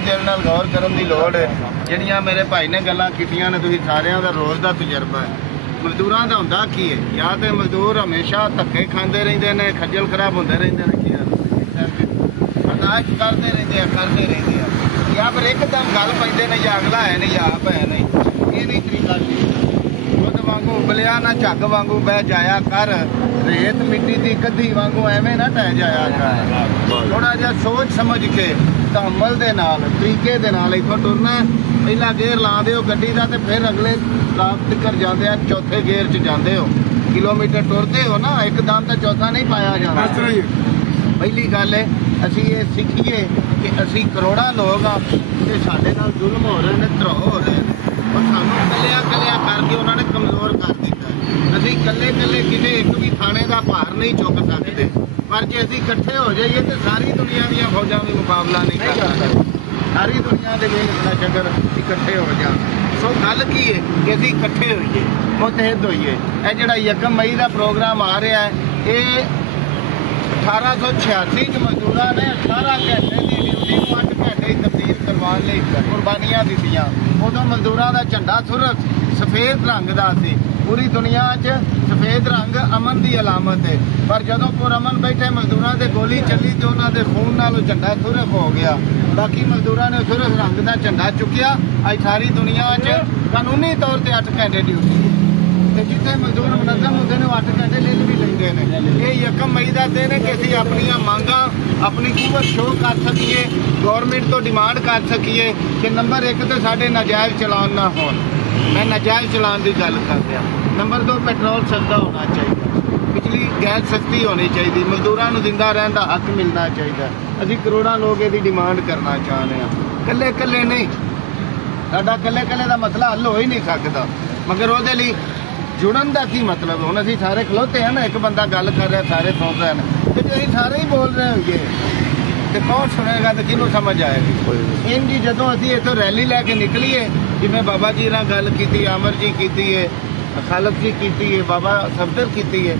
ਜਿਹਦੇ ਨਾਲ ਗੌਰ ਕਰਨ ਦੀ ਲੋੜ ਹੈ। ਜਿਹੜੀਆਂ ਮੇਰੇ ਭਾਈ ਨੇ ਗੱਲਾਂ ਕੀਤੀਆਂ ਨੇ, ਤੁਸੀਂ ਸਾਰਿਆਂ ਦਾ ਰੋਜ਼ ਦਾ ਤਜਰਬਾ ਹੈ। ਮਜ਼ਦੂਰਾਂ ਦਾ ਹੁੰਦਾ ਕੀ ਹੈ, ਜਾਂ ਤੇ ਮਜ਼ਦੂਰ ਹਮੇਸ਼ਾ ਧੱਕੇ ਖਾਂਦੇ ਰਹਿੰਦੇ ਨੇ, ਖੱਜਲ ਖਰਾਬ ਹੁੰਦੇ ਰਹਿੰਦੇ ਨੇ, ਬਰਦਾਸ਼ਤ ਕਰਦੇ ਰਹਿੰਦੇ ਆ, ਜਾਂ ਫਿਰ ਇੱਕਦਮ ਗੱਲ ਪੈਂਦੇ ਨੇ, ਜਾਂ ਅਗਲਾ ਹੈ ਨਹੀਂ ਜਾਂ ਆਪ ਹੈ ਨਹੀਂ। ਇਹ ਨਹੀਂ ਤਰੀਕਾ ਦੁੱਧ ਵਾਂਗੂ ਉਬਲਿਆ ਨਾ ਝੱਗ ਵਾਂਗੂ ਬਹਿ ਜਾਇਆ ਕਰ, ਰੇਤ ਮਿੱਟੀ ਦੀ ਕੱਧੀ ਵਾਂਗੂ ਐਵੇਂ ਨਾ ਟਹਿ ਜਾਇਆ ਕਰ। ਥੋੜਾ ਜਿਹਾ ਸੋਚ ਸਮਝ ਕੇ ਤਹਮਲ ਦੇ ਨਾਲ, ਤਰੀਕੇ ਦੇ ਨਾਲ ਇੱਥੋਂ ਟੁਰਨਾ। ਪਹਿਲਾ ਗੇਅਰ ਲਾ ਦਿਓ ਗੱਡੀ ਦਾ, ਤੇ ਫਿਰ ਅਗਲੇ ਲਾਭ ਤੱਕ ਜਾਂਦੇ ਆ, ਚੌਥੇ ਗੇਅਰ 'ਚ ਜਾਂਦੇ ਹੋ, ਕਿਲੋਮੀਟਰ ਟੁਰਦੇ ਹੋ ਨਾ, ਇੱਕਦਮ ਤਾਂ ਚੌਥਾ ਨਹੀਂ ਪਾਇਆ ਜਾਂਦਾ। ਪਹਿਲੀ ਗੱਲ ਹੈ ਅਸੀਂ ਇਹ ਸਿੱਖੀਏ ਕਿ ਅਸੀਂ ਕਰੋੜਾਂ ਲੋਕ ਆ ਤੇ ਸਾਡੇ ਨਾਲ ਜ਼ੁਲਮ ਹੋ ਰਹੇ ਨੇ, ਧਰੋ ਹੋ ਰਹੇ ਨੇ, ਔਰ ਸਾਨੂੰ ਕੱਲਿਆ ਕਰਕੇ ਉਹਨਾਂ ਨੇ ਕਮਜ਼ੋਰ ਕਰ ਦਿੱਤਾ। ਅਸੀਂ ਕੱਲੇ ਕਿਤੇ ਇੱਕ ਵੀ ਥਾਣੇ ਦਾ ਭਾਰ ਨਹੀਂ ਚੁੱਕ ਸਕਦੇ, ਪਰ ਜੇ ਅਸੀਂ ਇਕੱਠੇ ਹੋ ਜਾਈਏ ਤੇ ਸਾਰੀ ਦੁਨੀਆ ਦੀਆਂ ਫੌਜਾਂ ਵੀ ਮੁਕਾਬਲਾ ਨਹੀਂ ਕਰ ਸਕਦੀਆਂ। ਸਾਰੀ ਦੁਨੀਆ ਦੇ ਵਿੱਚ ਜੇਕਰ ਇਕੱਠੇ ਹੋ ਜਾਣ। ਸੋ ਗੱਲ ਕੀ ਹੈ ਕਿ ਅਸੀਂ ਇਕੱਠੇ ਹੋਈਏ, ਮੁਤਹਿਦ ਹੋਈਏ। ਇਹ ਜਿਹੜਾ 1 ਮਈ ਦਾ ਪ੍ਰੋਗਰਾਮ ਆ ਰਿਹਾ ਹੈ, ਇਹ 1886 ਚ ਮਜ਼ਦੂਰਾਂ ਨੇ 18 ਘੰਟੇ ਦੀ ਡਿਊਟੀ ਨੂੰ 8 ਘੰਟੇ ਹੀ ਤਬਦੀਲ ਕਰਵਾਉਣ ਲਈ ਕੁਰਬਾਨੀਆਂ ਦਿੱਤੀਆਂ। ਉਦੋਂ ਮਜ਼ਦੂਰਾਂ ਦਾ ਝੰਡਾ ਸੁਰਖ ਸਫੇਦ ਰੰਗ ਦਾ ਸੀ। ਪੂਰੀ ਦੁਨੀਆ 'ਚ ਸਫੇਦ ਰੰਗ ਅਮਨ ਦੀ ਅਲਾਮਤ ਹੈ, ਪਰ ਜਦੋਂ ਪੁਰਅਮਨ ਬੈਠੇ ਮਜ਼ਦੂਰਾਂ ਤੇ ਗੋਲੀ ਚੱਲੀ ਤੇ ਉਹਨਾਂ ਦੇ ਖੂਨ ਨਾਲ ਉਹ ਝੰਡਾ ਸੁਰਖ ਹੋ ਗਿਆ। ਬਾਕੀ ਮਜ਼ਦੂਰਾਂ ਨੇ ਸੁਰਖ ਰੰਗ ਦਾ ਝੰਡਾ ਚੁੱਕਿਆ। ਅੱਜ ਸਾਰੀ ਦੁਨੀਆ 'ਚ ਕਾਨੂੰਨੀ ਤੌਰ ਤੇ 8 ਘੰਟੇ ਡਿਊਟੀ, ਤੇ ਜਿੱਥੇ ਮਜ਼ਦੂਰ ਮੁਨੱਜ਼ਮ ਹੁੰਦੇ ਨੇ ਉਹ 8 ਘੰਟੇ ਲੈ ਵੀ ਲੈਂਦੇ ਨੇ। ਇਹ 1 ਮਈ ਦਾ ਦਿਨ ਹੈ ਕਿ ਅਸੀਂ ਆਪਣੀਆਂ ਮੰਗਾਂ, ਆਪਣੀ ਕੂਵਤ ਸ਼ੋਅ ਕਰ ਸਕੀਏ, ਗੌਰਮੈਂਟ ਤੋਂ ਡਿਮਾਂਡ ਕਰ ਸਕੀਏ ਕਿ ਨੰਬਰ 1 ਤੇ ਸਾਡੇ ਨਾਜਾਇਜ਼ ਚਲਾਨ ਨਾ ਹੋਣ। ਮੈਂ ਨਾਜਾਇਜ਼ ਚਲਾਨ ਦੀ ਗੱਲ ਕਰ ਰਿਹਾ। ਨੰਬਰ 2, ਪੈਟਰੋਲ ਸਸਤਾ ਹੋਣਾ ਚਾਹੀਦਾ, ਬਿਜਲੀ ਗੈਸ ਸਸਤੀ ਹੋਣੀ ਚਾਹੀਦੀ, ਮਜ਼ਦੂਰਾਂ ਨੂੰ ਜ਼ਿੰਦਾ ਰਹਿਣ ਦਾ ਹੱਕ ਮਿਲਣਾ ਚਾਹੀਦਾ। ਅਸੀਂ ਕਰੋੜਾਂ ਲੋਕ ਇਹਦੀ ਡਿਮਾਂਡ ਕਰਨਾ ਚਾਹੁੰਦੇ ਹਾਂ। ਇਕੱਲੇ ਨਹੀਂ, ਸਾਡਾ ਇਕੱਲੇ ਦਾ ਮਸਲਾ ਹੱਲ ਹੋ ਹੀ ਨਹੀਂ ਸਕਦਾ, ਮਗਰ ਉਹਦੇ ਲਈ ਜੁੜਨ ਦਾ ਕੀ ਮਤਲਬ? ਹੁਣ ਅਸੀਂ ਸਾਰੇ ਖਲੋਤੇ ਹਨ, ਇੱਕ ਬੰਦਾ ਗੱਲ ਕਰ ਰਿਹਾ, ਸਾਰੇ ਸੁਣ ਰਹੇ ਨੇ, ਤੇ ਜੇ ਅਸੀਂ ਸਾਰੇ ਹੀ ਬੋਲ ਰਹੇ ਹੋਈਏ ਤੇ ਕੌਣ ਸੁਣੇਗਾ ਤੇ ਕਿਹਨੂੰ ਸਮਝ ਆਏਗੀ? ਇੰਝ ਜਦੋਂ ਅਸੀਂ ਇੱਥੋਂ ਰੈਲੀ ਲੈ ਕੇ ਨਿਕਲੀਏ, ਜਿਵੇਂ ਬਾਬਾ ਜੀ ਨਾਲ ਗੱਲ ਕੀਤੀ, ਅਮਰ ਜੀ ਕੀਤੀ ਹੈ, ਖਾਲਕ ਜੀ ਕੀਤੀ ਹੈ, ਬਾਬਾ ਸਫਦਰ ਕੀਤੀ ਹੈ।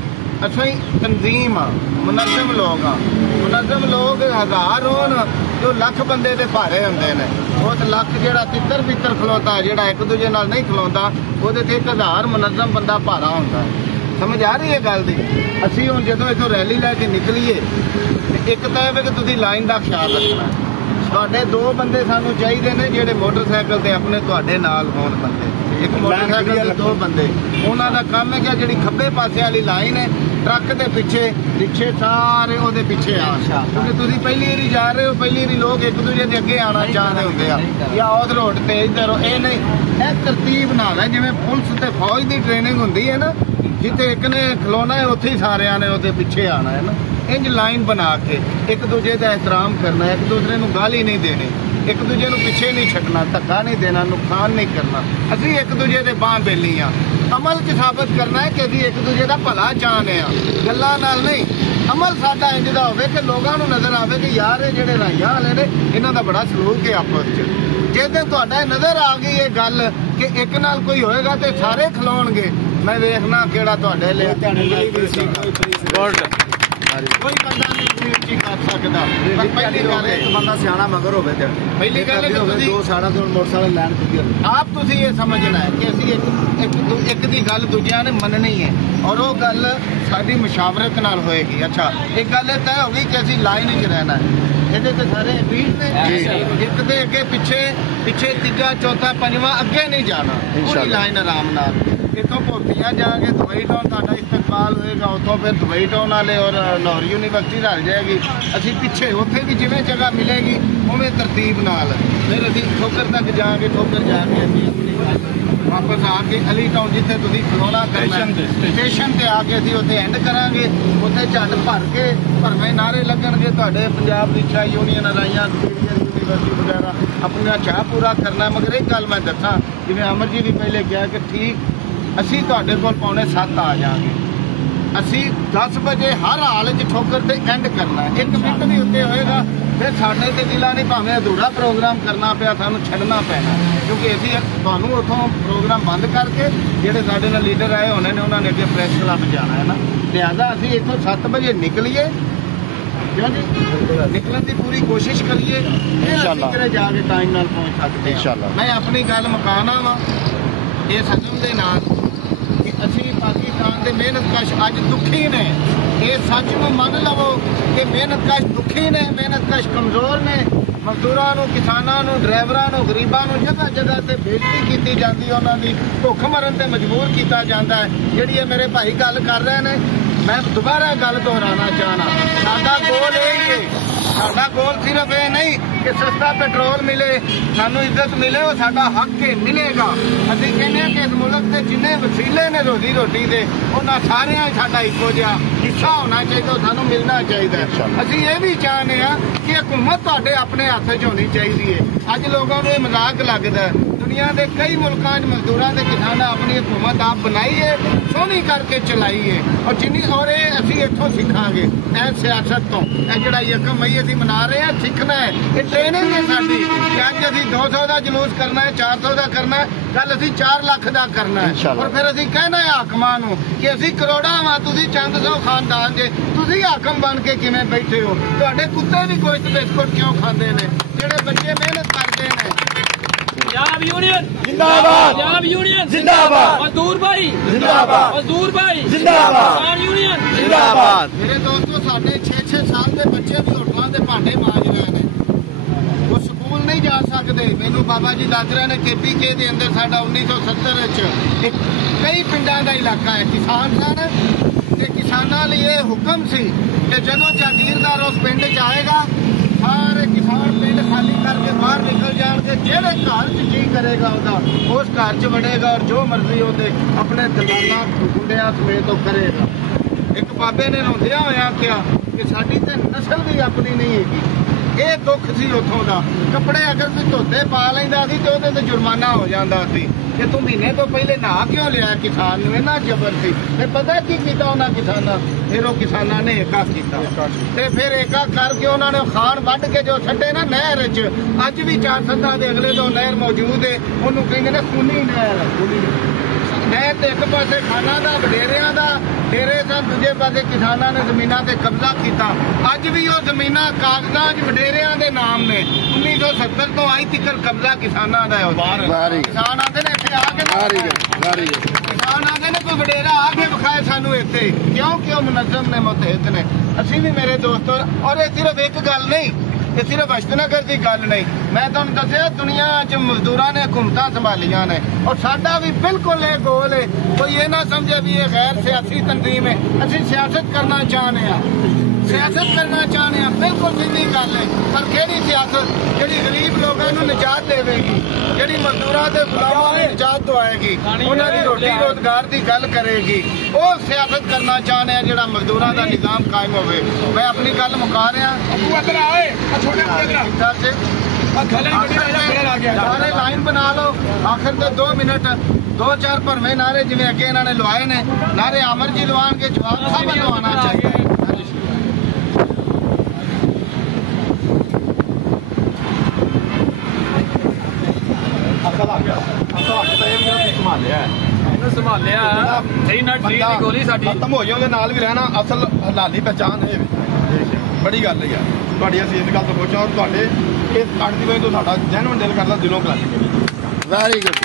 ਅਸੀਂ ਤਨਜ਼ੀਮ ਆ, ਮੁਨੱਜ਼ਮ ਲੋਕ ਆ। ਮੁਨੱਜ਼ਮ ਲੋਕ 1000 ਹੋਣ ਜੋ ਲੱਖ ਬੰਦੇ ਦੇ ਭਾਰੇ ਹੁੰਦੇ ਨੇ। ਉਹ ਲੱਖ ਜਿਹੜਾ ਤਿੱਤਰ ਬਿੱਤਰ ਖਲੋਤਾ, ਜਿਹੜਾ ਇੱਕ ਦੂਜੇ ਨਾਲ ਨਹੀਂ ਖਲੋਂਦਾ, ਉਹਦੇ ਤੇ 1000 ਮੁਨੱਜ਼ਮ ਬੰਦਾ ਭਾਰਾ ਹੁੰਦਾ। ਸਮਝ ਆ ਰਹੀ ਹੈ ਗੱਲ ਦੀ? ਅਸੀਂ ਹੁਣ ਜਦੋਂ ਇੱਥੋਂ ਰੈਲੀ ਲੈ ਕੇ ਨਿਕਲੀਏ, ਇੱਕ ਤਾਂ ਇਹ ਕਿ ਤੁਸੀਂ ਲਾਈਨ ਦਾ ਖਿਆਲ ਰੱਖਣਾ। ਤੁਹਾਡੇ 2 ਬੰਦੇ ਸਾਨੂੰ ਚਾਹੀਦੇ ਨੇ ਜਿਹੜੇ ਮੋਟਰਸਾਈਕਲ ਤੇ ਆਪਣੇ ਤੁਹਾਡੇ ਨਾਲ ਹੋਣ ਬੰਦੇ। ਇੱਕ ਮੋਟਰਸਾਈਕਲ ਤੇ 2 ਬੰਦੇ, ਉਹਨਾਂ ਦਾ ਕੰਮ ਹੈ ਕਿ ਜਿਹੜੀ ਖੱਬੇ ਪਾਸੇ ਵਾਲੀ ਲਾਈਨ ਹੈ, ਟਰੱਕ ਦੇ ਪਿੱਛੇ ਰਿਕਸ਼ੇ ਸਾਰੇ ਉਹਦੇ ਪਿੱਛੇ ਆ, ਕਿਉਂਕਿ ਤੁਸੀਂ ਪਹਿਲੀ ਵਾਰੀ ਜਾ ਰਹੇ ਹੋ, ਪਹਿਲੀ ਵਾਰੀ ਲੋਕ ਇੱਕ ਦੂਜੇ ਦੇ ਅੱਗੇ ਆਉਣਾ ਚਾਹੁੰਦੇ ਹੁੰਦੇ ਆ, ਜਾਂ ਉਧਰ ਰੋਡ ਤੇ ਇੱਧਰ। ਇਹ ਨਹੀਂ, ਇਹ ਤਰਤੀਬ ਨਾਲ ਹੈ, ਜਿਵੇਂ ਪੁਲਿਸ ਤੇ ਫੌਜ ਦੀ ਟ੍ਰੇਨਿੰਗ ਹੁੰਦੀ ਹੈ ਨਾ, ਜਿੱਥੇ ਇੱਕ ਨੇ ਖਲੋਣਾ ਹੈ ਉੱਥੇ ਹੀ ਸਾਰਿਆਂ ਨੇ ਉਹਦੇ ਪਿੱਛੇ ਆਉਣਾ ਹੈ ਨਾ। ਇੰਜ ਲਾਈਨ ਬਣਾ ਕੇ ਇੱਕ ਦੂਜੇ ਦਾ ਇਹਤਰਾਮ ਕਰਨਾ, ਇੱਕ ਦੂਸਰੇ ਨੂੰ ਗਾਲੀ ਨਹੀਂ ਦੇਣੀ, ਇੱਕ ਦੂਜੇ ਨੂੰ ਪਿੱਛੇ ਨਹੀਂ ਛੱਡਣਾ, ਧੱਕਾ ਨਹੀਂ ਦੇਣਾ, ਨੁਕਸਾਨ ਨਹੀਂ ਕਰਨਾ। ਅਸੀਂ ਇੱਕ ਦੂਜੇ ਦੇ ਬਾਂਹ ਬੇਲੀ ਆ। ਅਮਲ 'ਚ ਸਾਬਤ ਕਰਨਾ ਹੈ ਕਿ ਅਸੀਂ ਇੱਕ ਦੂਜੇ ਦਾ ਭਲਾ ਚਾਹੁੰਦੇ ਆ, ਗੱਲਾਂ ਨਾਲ ਨਹੀਂ। ਅਮਲ ਸਾਡਾ ਇੰਜ ਦਾ ਹੋਵੇ ਕਿ ਲੋਕਾਂ ਨੂੰ ਨਜ਼ਰ ਆਵੇ ਕਿ ਯਾਰ ਇਹ ਜਿਹੜੇ ਰਾਈਆਂ ਵਾਲੇ ਨੇ, ਇਹਨਾਂ ਦਾ ਬੜਾ ਸਲੂਕ ਹੈ ਆਪਸ 'ਚ। ਜੇ ਤੇ ਤੁਹਾਡਾ ਨਜ਼ਰ ਆ ਗਈ ਇਹ ਗੱਲ ਕਿ ਇੱਕ ਨਾਲ ਕੋਈ ਹੋਏਗਾ ਤੇ ਸਾਰੇ ਖਲੋਣਗੇ, ਮੈਂ ਵੇਖਣਾ ਕਿਹੜਾ ਤੁਹਾਡੇ ਲਈ ਕੋਈ ਬੰਦਾ ਨਹੀਂ ਉੱਚੀ ਕਰ ਸਕਦਾ। ਪਰ ਪਹਿਲੀ ਗੱਲ ਇੱਕ ਬੰਦਾ ਸਿਆਣਾ ਮਗਰ ਹੋਵੇ ਤੇ ਪਹਿਲੀ ਗੱਲ ਹੈ ਕਿ 2 ਸਾਲਾਂ ਤੋਂ ਮੋਟਰਸਾਈਕਲ ਲੈਣ ਕੀਤੀ ਆਪ ਤੁਸੀਂ ਇਹ ਸਮਝਣਾ ਹੈ ਕਿ ਅਸੀਂ ਇੱਕ ਦੀ ਗੱਲ ਦੂਜਿਆਂ ਨੇ ਮੰਨਣੀ ਹੈ, ਔਰ ਉਹ ਗੱਲ ਸਾਡੀ ਮੁਸ਼ਾਵਰਤ ਨਾਲ ਹੋਏਗੀ। ਅੱਛਾ, ਇੱਕ ਗੱਲ ਇਹ ਤੈਅ ਹੋ ਗਈ ਕਿ ਅਸੀਂ ਲਾਈਨ 'ਚ ਰਹਿਣਾ ਹੈ, ਇਹਦੇ ਤੇ ਸਾਰੇ ਵੀਰ ਨੇ, ਇੱਕ ਦੇ ਅੱਗੇ ਪਿੱਛੇ ਤੀਜਾ ਚੌਥਾ ਪੰਜਵਾਂ ਅੱਗੇ ਨਹੀਂ ਜਾਣਾ, ਪੂਰੀ ਲਾਈਨ ਆਰਾਮ ਨਾਲ। ਇੱਥੋਂ ਭੋਤੀਆਂ ਜਾ ਕੇ ਦੁਬਈ ਟਾਊਨ ਤੁਹਾਡਾ ਇਸਤਕਬਾਲ ਹੋਏਗਾ, ਉੱਥੋਂ ਫਿਰ ਦੁਬਈ ਟਾਊਨ ਵਾਲੇ ਔਰ ਲਾਹੌਰ ਯੂਨੀਵਰਸਿਟੀ ਰਲ ਜਾਏਗੀ। ਅਸੀਂ ਪਿੱਛੇ ਉੱਥੇ ਵੀ ਜਿਵੇਂ ਜਗ੍ਹਾ ਮਿਲੇਗੀ ਉਵੇਂ ਤਰਤੀਬ ਨਾਲ ਫਿਰ ਅਸੀਂ ਠੋਕਰ ਤੱਕ ਜਾਵਾਂਗੇ। ਠੋਕਰ ਜਾ ਕੇ ਅਸੀਂ ਵਾਪਸ ਆ ਕੇ ਅਲੀ ਟਾਊਨ ਜਿੱਥੇ ਤੁਸੀਂ ਖਲੋਣਾ ਕਰਨਾ ਸਟੇਸ਼ਨ ਤੇ ਆ ਕੇ ਅਸੀਂ ਉੱਥੇ ਐਂਡ ਕਰਾਂਗੇ। ਉੱਥੇ ਝੱਟ ਭਰ ਕੇ ਭਰਵੇਂ ਨਾਅਰੇ ਲੱਗਣਗੇ ਤੁਹਾਡੇ ਪੰਜਾਬ ਦੀ ਇੱਛਾ ਯੂਨੀਅਨ ਰਾਈਆਂ ਯੂਨੀਵਰਸਿਟੀ ਵਗੈਰਾ ਆਪਣਾ ਚਾਹ ਪੂਰਾ ਕਰਨਾ। ਮਗਰ ਇੱਕ ਗੱਲ ਮੈਂ ਦੱਸਾਂ, ਜਿਵੇਂ ਅਮਰ ਜੀ ਵੀ ਪਹਿਲੇ ਕਿਹਾ ਕਿ ਠੀਕ ਅਸੀਂ ਤੁਹਾਡੇ ਕੋਲ 7:45 ਆ ਜਾਵਾਂਗੇ। ਅਸੀਂ 10 ਵਜੇ ਹਰ ਹਾਲ 'ਚ ਠੋਕਰ ਤੇ ਐਂਡ ਕਰਨਾ। 1 ਮਿੰਟ ਵੀ ਉੱਤੇ ਹੋਏਗਾ ਫਿਰ ਸਾਡੇ ਤੇ ਦਿਲਾਂ ਨਹੀਂ, ਭਾਵੇਂ ਅਧੂਰਾ ਪ੍ਰੋਗਰਾਮ ਕਰਨਾ ਪਿਆ ਸਾਨੂੰ ਛੱਡਣਾ ਪੈਣਾ, ਕਿਉਂਕਿ ਅਸੀਂ ਤੁਹਾਨੂੰ ਉੱਥੋਂ ਪ੍ਰੋਗਰਾਮ ਬੰਦ ਕਰਕੇ ਜਿਹੜੇ ਸਾਡੇ ਨਾਲ ਲੀਡਰ ਆਏ ਹੋਣੇ ਨੇ ਉਹਨਾਂ ਨੇ ਅੱਗੇ ਪ੍ਰੈਸ ਕਲੱਬ ਜਾਣਾ ਹੈ ਨਾ। ਲਿਹਾਜ਼ਾ ਅਸੀਂ ਇੱਥੋਂ 7 ਵਜੇ ਨਿਕਲੀਏ क्यों जी निकलने की पूरी कोशिश करिए, फिर जाके टाइम नाल पहुंच सकते हैं। मैं अपनी गल मुकाना वा इस हजम दे नाल कि असीं पाकिस्तान के मेहनतकश अज दुखी ने, ये सच में मन लवो कि मेहनतकश दुखी ने, मेहनतकश कमजोर ने। मजदूरों, किसानों, ड्राइवरों, गरीबों जगह जगह से बेइज्जती की जाती है, उन्होंने भुख मरन से मजबूर किया जाता है। जी मेरे भाई गल कर रहे हैं, मैं दोबारा गल दोहराना चाहना, साडा गोल यही है, साडा गोल सिर्फ ये नहीं कि सस्ता पेट्रोल मिले, सानू इज्जत मिले, वो साडा हक है, मिलेगा। असीं कहने कि इस मुल्क के जिन्ने वसीले ने रोजी रोटी दे उन्होंने सारे साडा इको जिहा हिस्सा होना चाहिए, सानू मिलना चाहिए। असीं ये भी चाहते हैं कि हुकूमत तुहाडे अपने हथ च होनी चाहिए है। अज लोगों को मजाक लगता है, दुनिया के कई मुल्कों मजदूरों के किसाना अपनी हुकूमत आप बनाई है, सोहनी करके चलाई है, और जिन्नी और असीं इत्थों सीखांगे ऐ सियासत तो। जिहड़ा 1 मई असीं मना रहे हैं, सीखना है, ये ट्रेनिंग है साडी कि अज असीं 200 का जुलूस करना है, 400 का करना है, कल असीं 4 लाख का करना है, और फिर असीं कहना है हाकमां नूं कि असीं करोड़ां वां, तुसीं चंद सौ खानदान जे, तुसीं हाकम बन के किवें बैठे हो, तुहाडे कुत्ते भी गोश्त बिस्कुट क्यों खांदे ने, जिहड़े बच्चे मेहनत करते हैं। पंजाब यूनियन जिंदाबाद, पंजाब यूनियन जिंदाबाद, मजदूर भाई जिंदाबाद, मजदूर भाई जिंदाबाद, किसान यूनियन जिंदाबाद। मेरे दोस्तों साढ़े 6-6 साल के बच्चे भी होटलों के भांडे मांज रहे हैं, वो स्कूल नहीं जा सकते। मैनू बाबा जी दस रहे हैं KPK के अंदर साडा 1970 कई पिंडों का इलाका है, किसान सन, किसानों लिए हुक्म सी कि जदों जागीरदार उस पिंड च आएगा, सारे किसान पिंड खाली करके बाहर निकल जाएंगे, जेड़े घर च जी करेगा उस घर च वड़ेगा, और जो मर्जी होते अपने दलालां गुंडियां समेत तो करेगा। एक बाबे ने रोंदिया होया आख्या कि साडी ते नस्ल भी अपनी नहीं हैगी, ये दुख सी उथों दा। कपड़े अगर कोई धोते पा लैंदा सी ते ओहदे ते जुर्माना हो जांदा सी कि तू महीने तो पहले नहा क्यों लिया किसान नूं, इन्ना जबर सी। फिर पता की कीता उन्हां किसानां, फिर वो किसानां ने एका कीता ते फिर एका करके उन्होंने खान वड्ड के जो छड्डे ना नहर च, अज भी 4 संदां दे अगले तो नहर मौजूद है, ओनूं कहिंदे ने खूनी नहर। नहर ते एक पासे खाना दा वडेरियां दा डेरे सन, दूजे पासे किसानां ने जमीनां ते कब्जा किया। अज भी वो जमीनां कागजां च वडेरियां दे नाम ने, 1970 तो आई तिकर कब्जा किसानां दा है। किसान आते ने इत्थे आके किसान आते ने कोई वडेरा आके विखाए सानू इत्थे, क्यों क्यों मुनज़्ज़म ने, मुतहद ने। असीं भी मेरे दोस्तों, और ये सिर्फ एक गल नहीं, ये सिर्फ अश्तनगर की गल नहीं, मैं तुहानूं दस्सिया दुनिया च मजदूरां ने हुकूमतां संभालियां ने, और साडा भी बिल्कुल ये गोल है। कोई ये ना समझे भी ये गैर सियासी तंजीम है, असीं सियासत करना चाहते हैं, सियासत करना चाहते हैं, बिल्कुल सीधी गल है। पर केड़ी सियासत जिहड़ी गरीब लोगों को निजात देवेगी, जिहड़ी मजदूरां ते गुलामां नूं निजात दवाएगी, उन्हां दी रोटी रोजगार की गल करेगी, वो सियासत करना चाहते हैं जिहड़ा मजदूरां दा निजाम कायम होवे। मैं अपनी गल मुका रहा, सारे लाइन बना लो, आखिर ते 2 मिनट 2-4 भरवे नारे जिवें अगे इन्होंने लवाए ने, नारे अमर जी लवान के जवाब सब लवाना चाहिए। संभालिया सही नट सही दी गोली साडी खत्म हो जाए नाल भी रहना, असल हलाली पहचान है बड़ी गल है यार। ਤੁਹਾਡੀ ਅਸੀਂ ਇਸ ਗੱਲ ਤੋਂ ਪੁੱਛਾਂ, ਔਰ ਤੁਹਾਡੇ ਇਸ ਕੱਟ ਦੀ ਵਜ੍ਹਾ ਤੋਂ ਸਾਡਾ ਜੈਨੂਇਨ ਦਿਲ ਕਰਦਾ ਦਿਲੋਂ ਕਲਾਸੀ ਵੈਰੀ ਗੁੱਡ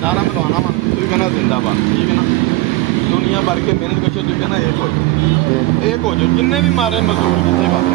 ਨਾਰਾ ਬਦਵਾਨਾ ਵਾ, ਤੁਸੀਂ ਕਹਿੰਦਾ ਜ਼ਿੰਦਾਬਾਦ, ਠੀਕ ਹੈ ਨਾ। ਦੁਨੀਆ ਭਰ ਕੇ ਮਿਹਨਤ ਕਸ਼ੋ, ਤੁਸੀਂ ਕਹਿੰਦਾ ਇੱਕ ਹੋ ਜਾਓ, ਜਿੰਨੇ ਵੀ ਮਾਰੇ ਮਜ਼ਦੂਰ ਜਿੱਥੇ ਬਾਤ